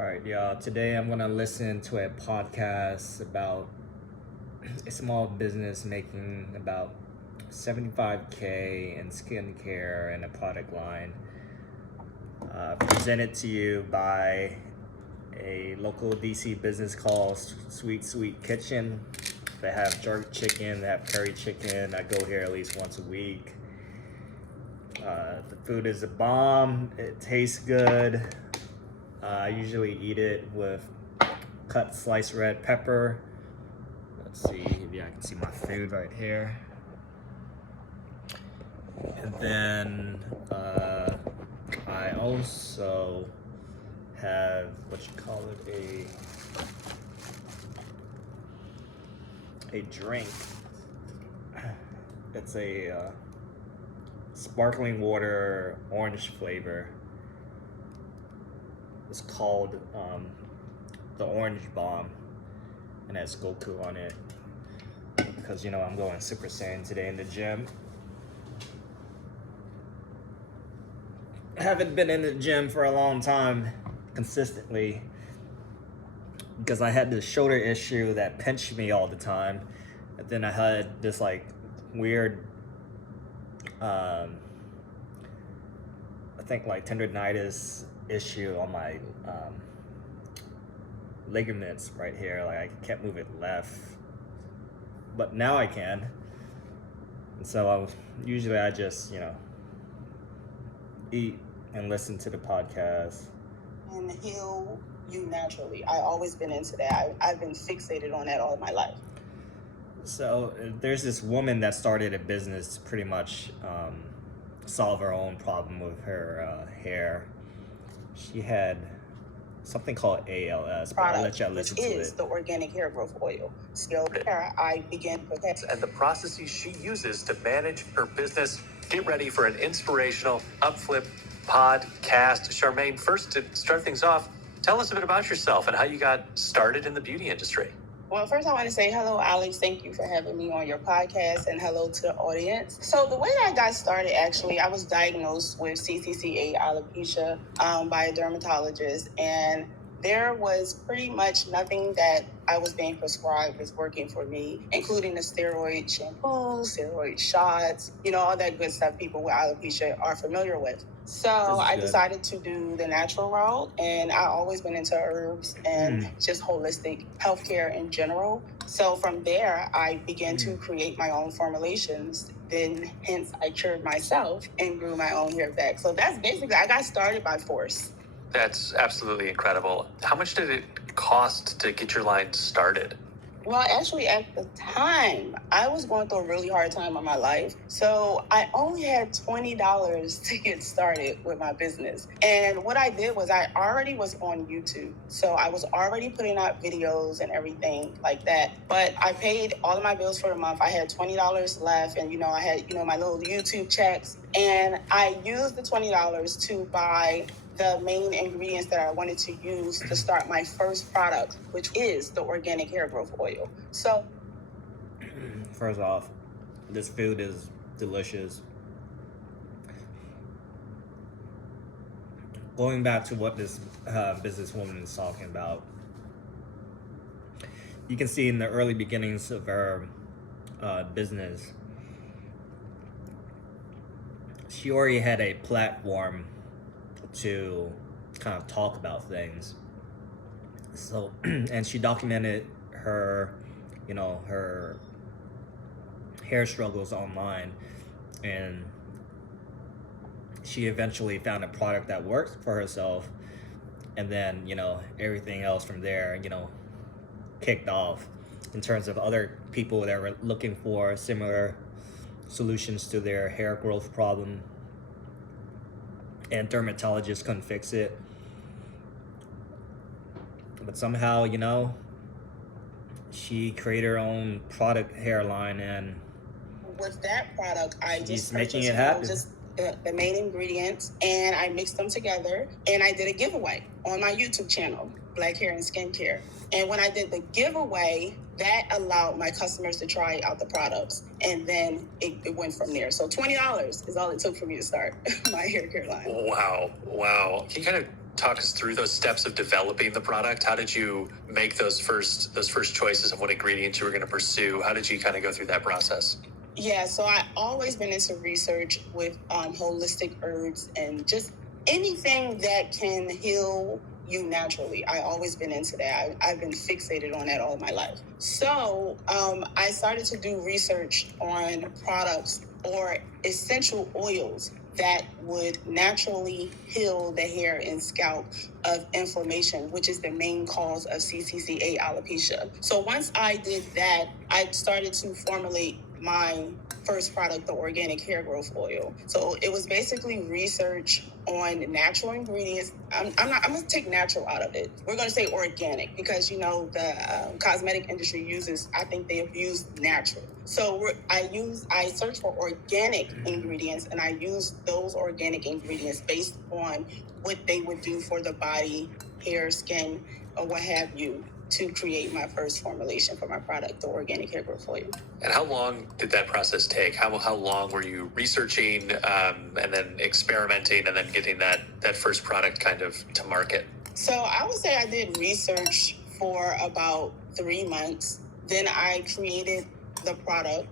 All right, y'all. Today I'm gonna listen to a podcast about a small business making about 75K in skincare and a product line. Presented to you by a local DC business called Sweet Kitchen. They have jerk chicken, they have curry chicken. I go here at least once a week. The food is a bomb. It tastes good. I usually eat it with cut sliced red pepper. Let's see if I can see my food right here. And then I also have a drink. It's a sparkling water orange flavor. It's called the Orange Bomb, and has Goku on it because I'm going Super Saiyan today in the gym. I haven't been in the gym for a long time consistently because I had this shoulder issue that pinched me all the time, and then I had this weird I think tendonitis issue on my ligaments right here. I can't move it left, but now I can. And so I just eat and listen to the podcast and heal you naturally. I always been into that. I've been fixated on that all my life. So there's this woman that started a business to pretty much solve her own problem with her hair. She had something called ALS, but I'll let y'all listen to it. Which is the organic hair growth oil. Scaled hair, I began with that. And the processes she uses to manage her business. Get ready for an inspirational UpFlip podcast. Charmaine, first to start things off, tell us a bit about yourself and how you got started in the beauty industry. Well, first I want to say hello, Alex. Thank you for having me on your podcast, and hello to the audience. So the way that I got started, actually, I was diagnosed with CCCA alopecia by a dermatologist, and there was pretty much nothing that I was being prescribed was working for me, including the steroid shampoos, steroid shots, all that good stuff people with alopecia are familiar with. So I decided to do the natural route, and I've always been into herbs and just holistic healthcare in general. So from there, I began to create my own formulations. Then hence I cured myself and grew my own hair back. So that's basically, I got started by force. That's absolutely incredible. How much did it cost to get your line started? Well, actually, at the time, I was going through a really hard time in my life. So I only had $20 to get started with my business. And what I did was I already was on YouTube. So I was already putting out videos and everything like that. But I paid all of my bills for the month. I had $20 left. And, I had, my little YouTube checks. And I used the $20 to buy the main ingredients that I wanted to use to start my first product, which is the organic hair growth oil. So, first off, this food is delicious. Going back to what this businesswoman is talking about, you can see in the early beginnings of her business, she already had a platform to kind of talk about things. So, and she documented her, her hair struggles online, and she eventually found a product that worked for herself, and then, everything else from there, kicked off in terms of other people that were looking for similar solutions to their hair growth problem, and dermatologists couldn't fix it. But somehow, she created her own product hairline, and with that product, I just making it happen. Just the main ingredients, and I mixed them together, and I did a giveaway on my YouTube channel, Black Hair and Skincare. And when I did the giveaway, that allowed my customers to try out the products, and then it went from there. So $20 is all it took for me to start my hair care line. Wow. Can you kind of talk us through those steps of developing the product? How did you make those first choices of what ingredients you were going to pursue? How did you kind of go through that process? Yeah, so I always been into research with holistic herbs and just anything that can heal you naturally. I always been into that. I've been fixated on that all my life. So I started to do research on products or essential oils that would naturally heal the hair and scalp of inflammation, which is the main cause of CCCA alopecia. So once I did that, I started to formulate my first product, the organic hair growth oil. So it was basically research on natural ingredients. I'm gonna take natural out of it. We're gonna say organic because the cosmetic industry I think they have used natural. So I search for organic ingredients, and I use those organic ingredients based on what they would do for the body, hair, skin, or what have you, to create my first formulation for my product, the organic hair growth oil. And how long did that process take? How long were you researching and then experimenting and then getting that first product kind of to market? So I would say I did research for about 3 months. Then I created the product.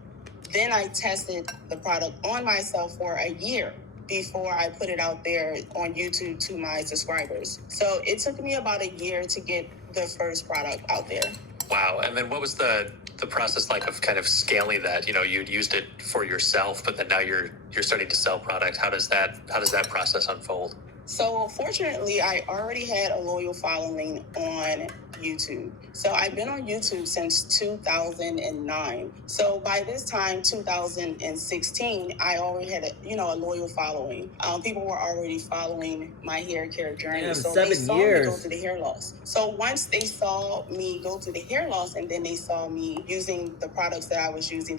Then I tested the product on myself for a year before I put it out there on YouTube to my subscribers. So it took me about a year to get the first product out there. Wow. And then what was the process like of kind of scaling that? You'd used it for yourself, but then now you're starting to sell product. How does that process unfold? So fortunately, I already had a loyal following on YouTube. So I've been on YouTube since 2009. So by this time, 2016, I already had a loyal following. People were already following my hair care journey. Damn, so 7 they saw years. me go through the hair loss. So once they saw me go through the hair loss, and then they saw me using the products that I was using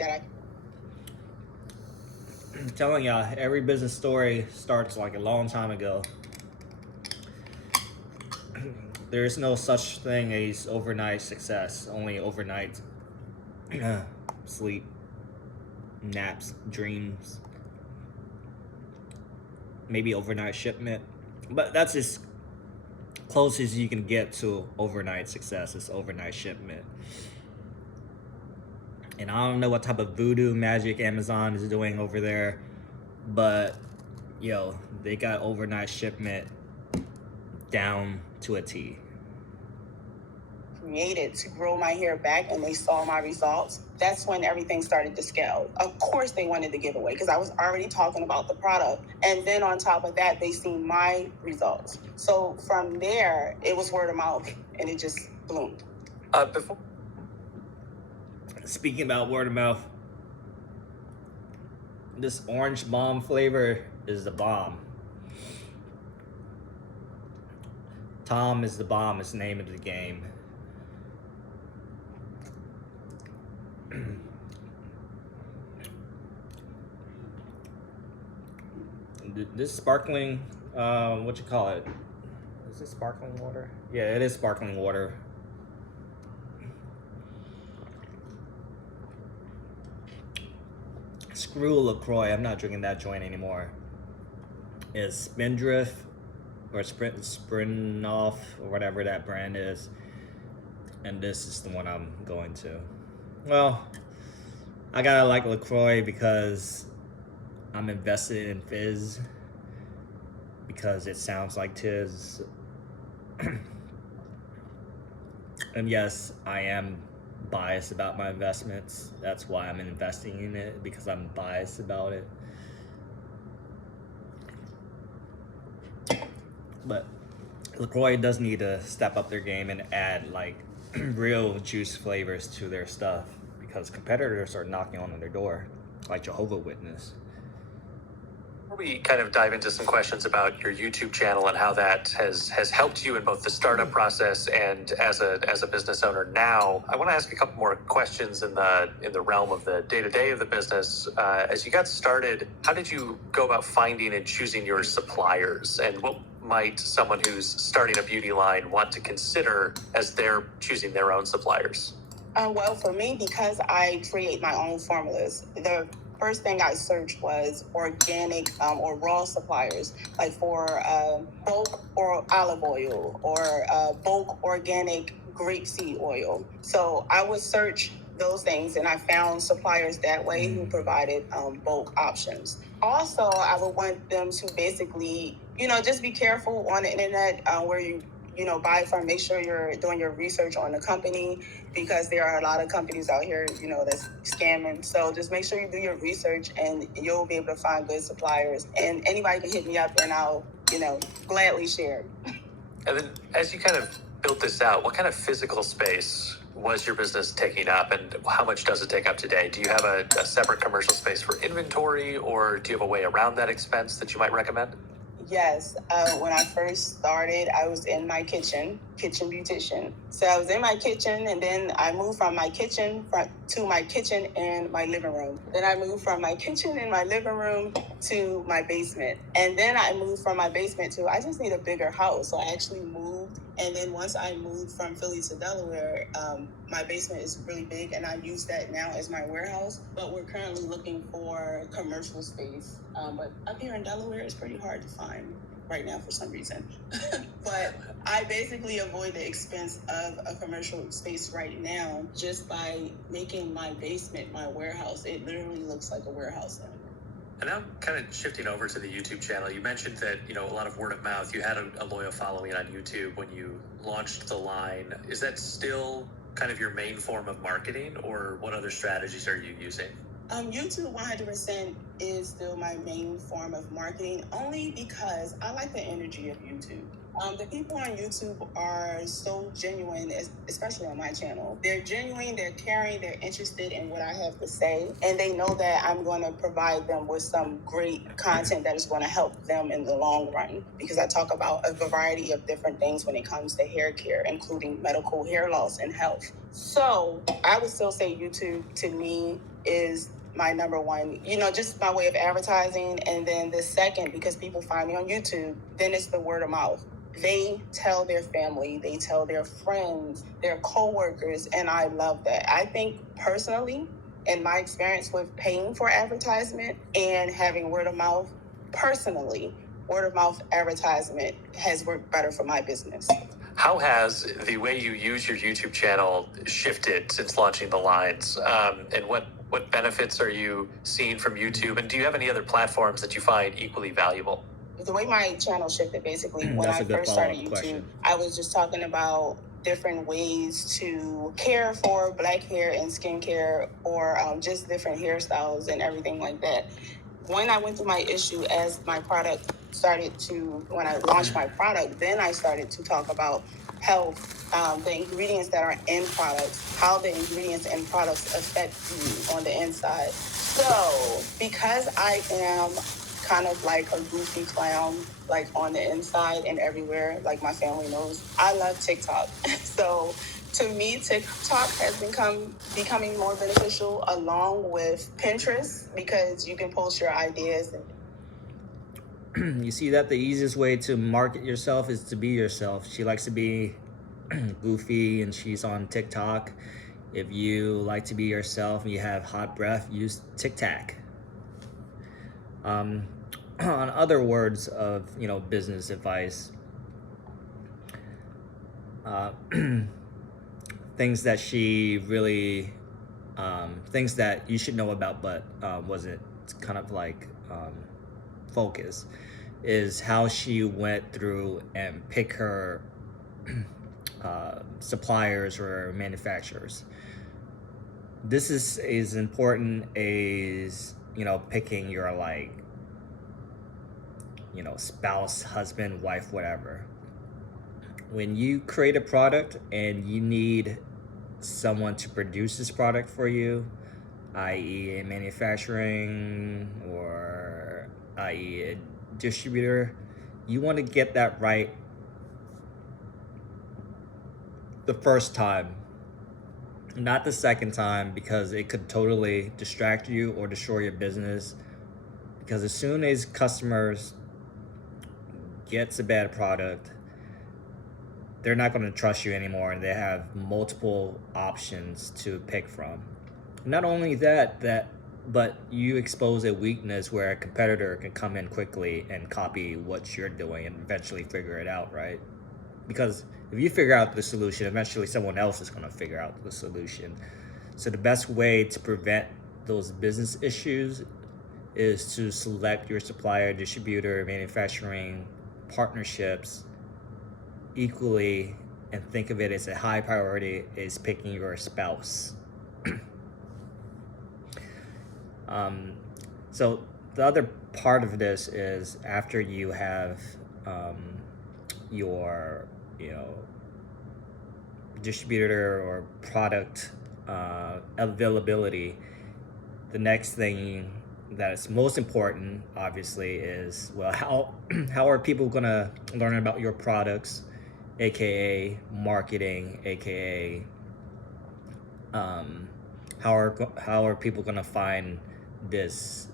I'm telling y'all, every business story starts like a long time ago. There is no such thing as overnight success, only overnight sleep, naps, dreams, maybe overnight shipment. But that's as close as you can get to overnight success, is overnight shipment. And I don't know what type of voodoo magic Amazon is doing over there, but they got overnight shipment down to a T. Created to grow my hair back, and they saw my results. That's when everything started to scale. Of course, they wanted the giveaway because I was already talking about the product, and then on top of that, they seen my results. So from there, it was word of mouth, and it just bloomed. Speaking about word of mouth, this orange bomb flavor is the bomb. Tom is the bomb, is the name of the game. This sparkling, what you call it? Is this sparkling water? Yeah, it is sparkling water. Screw LaCroix, I'm not drinking that joint anymore. It's Spindrift or Sprinoff or whatever that brand is. And this is the one I'm going to. Well, I gotta like LaCroix because I'm invested in Fizz, because it sounds like Tiz. And yes, I am biased about my investments. That's why I'm investing in it, because I'm biased about it. But LaCroix does need to step up their game and add like real juice flavors to their stuff, because competitors are knocking on their door, like Jehovah's Witness. Before we kind of dive into some questions about your YouTube channel and how that has helped you in both the startup process and as a business owner now, I want to ask a couple more questions in the realm of the day-to-day of the business. As you got started, how did you go about finding and choosing your suppliers, and what might someone who's starting a beauty line want to consider as they're choosing their own suppliers? Well, for me, because I create my own formulas, the first thing I searched was organic or raw suppliers, like for bulk or olive oil or bulk organic grapeseed oil. So I would search those things, and I found suppliers that way who provided bulk options. Also, I would want them to basically, just be careful on the internet where you buy from. Make sure you're doing your research on the company, because there are a lot of companies out here, that's scamming. So just make sure you do your research, and you'll be able to find good suppliers. And anybody can hit me up, and I'll, gladly share. And then as you kind of built this out, what kind of physical space was your business taking up, and how much does it take up today? Do you have a separate commercial space for inventory, or do you have a way around that expense that you might recommend? Yes. When I first started, I was in my kitchen beautician. So I was in my kitchen, and then I moved from my kitchen to my kitchen and my living room. Then I moved from my kitchen and my living room to my basement. And then I moved from my basement to, I just need a bigger house. So I actually moved. And then once I moved from Philly to Delaware, my basement is really big, and I use that now as my warehouse. But we're currently looking for commercial space. But up here in Delaware, it's pretty hard to find right now for some reason. But I basically avoid the expense of a commercial space right now just by making my basement my warehouse. It literally looks like a warehouse now. And now kind of shifting over to the YouTube channel, you mentioned that, a lot of word of mouth. You had a loyal following on YouTube when you launched the line. Is that still kind of your main form of marketing, or what other strategies are you using? YouTube 100% is still my main form of marketing, only because I like the energy of YouTube. The people on YouTube are so genuine, especially on my channel. They're genuine, they're caring, they're interested in what I have to say, and they know that I'm going to provide them with some great content that is going to help them in the long run, because I talk about a variety of different things when it comes to hair care, including medical hair loss and health. So I would still say YouTube to me is my number one, just my way of advertising. And then the second, because people find me on YouTube, then it's the word of mouth. They tell their family, they tell their friends, their coworkers, and I love that. I think personally, in my experience with paying for advertisement and having word of mouth, personally, word of mouth advertisement has worked better for my business. How has the way you use your YouTube channel shifted since launching the lines? And what benefits are you seeing from YouTube? And do you have any other platforms that you find equally valuable? The way my channel shifted, basically, when I first started YouTube, question. I was just talking about different ways to care for black hair and skincare, or just different hairstyles and everything like that. When I went through my issue, as my product when I launched my product, then I started to talk about health, the ingredients that are in products, how the ingredients in products affect you on the inside. So because I am kind of like a goofy clown, like on the inside and everywhere, like my family knows, I love TikTok. So to me, TikTok has becoming more beneficial, along with Pinterest, because you can post your ideas. You see that the easiest way to market yourself is to be yourself. She likes to be goofy, and she's on TikTok. If you like to be yourself and you have hot breath, use TikTok. On other words of business advice, things that she really things that you should know about, but wasn't kind of like focus, is how she went through and pick her suppliers or manufacturers. This is as important as picking your spouse, husband, wife, whatever. When you create a product and you need someone to produce this product for you, i.e. a manufacturing, or i.e. a distributor, you want to get that right the first time, not the second time, because it could totally distract you or destroy your business. Because as soon as customers gets a bad product, they're not going to trust you anymore, and they have multiple options to pick from. Not only that but you expose a weakness where a competitor can come in quickly and copy what you're doing and eventually figure it out, right? Because if you figure out the solution, eventually someone else is going to figure out the solution. So the best way to prevent those business issues is to select your supplier, distributor, manufacturing partnerships equally, and think of it as a high priority is picking your spouse. So the other part of this is after you have your distributor or product availability, the next thing that is most important obviously is, well, how are people gonna learn about your products, aka marketing, aka how are people gonna find this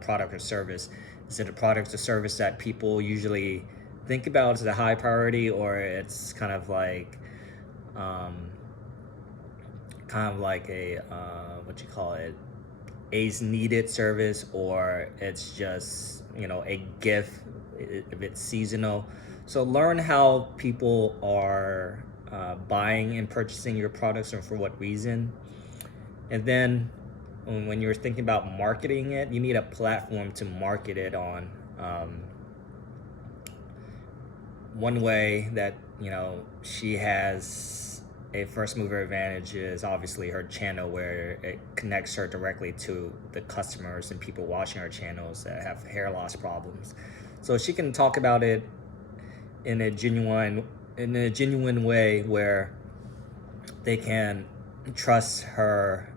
product or service? Is it a product or service that people usually think about as a high priority, or it's kind of like a what you call it, as needed service, or it's just a gift if it's seasonal? So learn how people are buying and purchasing your products and for what reason. And then when you're thinking about marketing it, you need a platform to market it on. One way that she has a first mover advantage is obviously her channel, where it connects her directly to the customers and people watching her channels that have hair loss problems. So she can talk about it in a genuine way where they can trust her